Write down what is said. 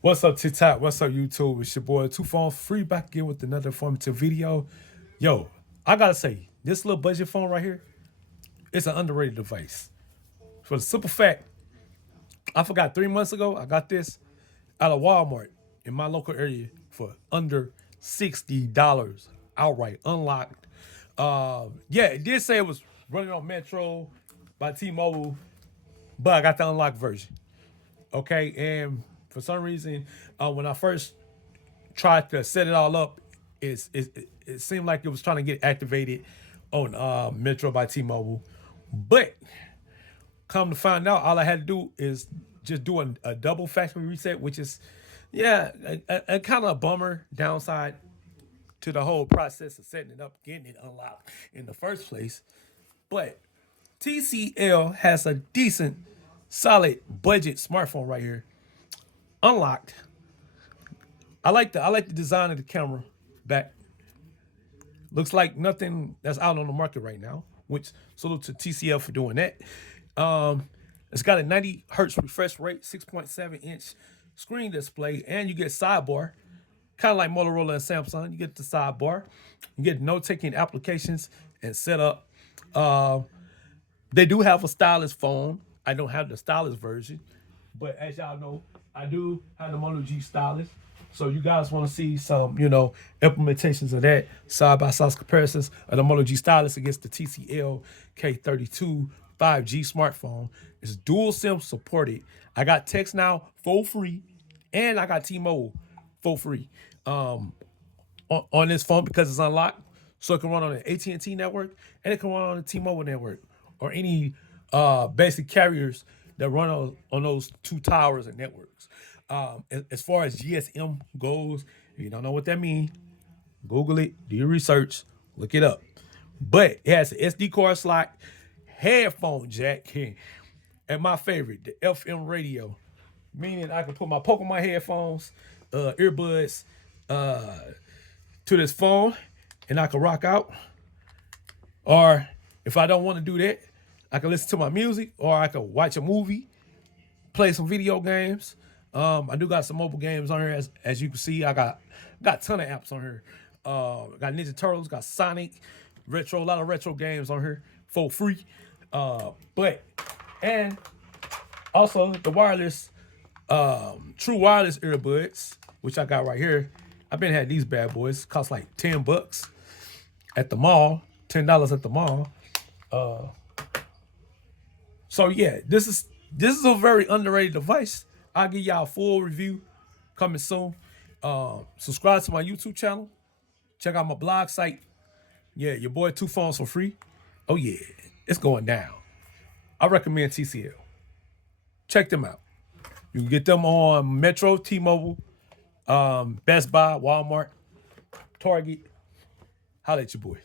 What's up, TikTok? What's up, YouTube? It's your boy Two Phone Free back again with another informative video. Yo, I gotta say, this little budget phone right here, it's an underrated device. For the simple fact, I forgot 3 months ago, I got this out of Walmart in my local area for under $60 outright, unlocked. Yeah, it did say it was running on Metro by T-Mobile, but I got the unlocked version. Okay, and for some reason, when I first tried to set it all up, it seemed like it was trying to get activated on Metro by T-Mobile, but come to find out, all I had to do is just do a double factory reset, which is, yeah, a kind of a bummer downside to the whole process of setting it up, getting it unlocked in the first place. But TCL has a decent, solid budget smartphone right here, unlocked. I like the design of the camera back. Looks like nothing that's out on the market right now. Which salute to TCL for doing that. It's got a 90 hertz refresh rate, 6.7-inch screen display, and you get sidebar, kind of like Motorola and Samsung. You get the sidebar, you get note-taking applications and setup. They do have a stylus phone. I don't have the stylus version, but as y'all know, I do have the Moto G stylus. So you guys want to see some, implementations of that side by side comparisons of the Moto G stylus against the TCL K32 5G smartphone. It's dual SIM supported. I got text now for free, and I got T-Mobile for free on this phone because it's unlocked. So it can run on the AT&T network, and it can run on the T-Mobile network or any basic carriers that run on those two towers and networks. As far as GSM goes, if you don't know what that means, Google it, do your research, look it up. But it has an SD card slot, headphone jack, and my favorite, the FM radio, meaning I can put my Pokemon headphones, earbuds, to this phone, and I can rock out. Or if I don't want to do that, I can listen to my music, or I can watch a movie, play some video games. I do got some mobile games on here, as you can see. I got a ton of apps on here. Got Ninja Turtles, got Sonic, retro, a lot of retro games on here for free. But and also the wireless, true wireless earbuds, which I got right here. I've been had these bad boys. Cost like $10 at the mall, $10 at the mall. So yeah, this is a very underrated device. I'll give y'all a full review coming soon. Subscribe to my YouTube channel. Check out my blog site. Yeah, your boy Two Phones for free. Oh yeah, it's going down. I recommend TCL. Check them out. You can get them on Metro, T-Mobile, Best Buy, Walmart, Target. Holla at your boy.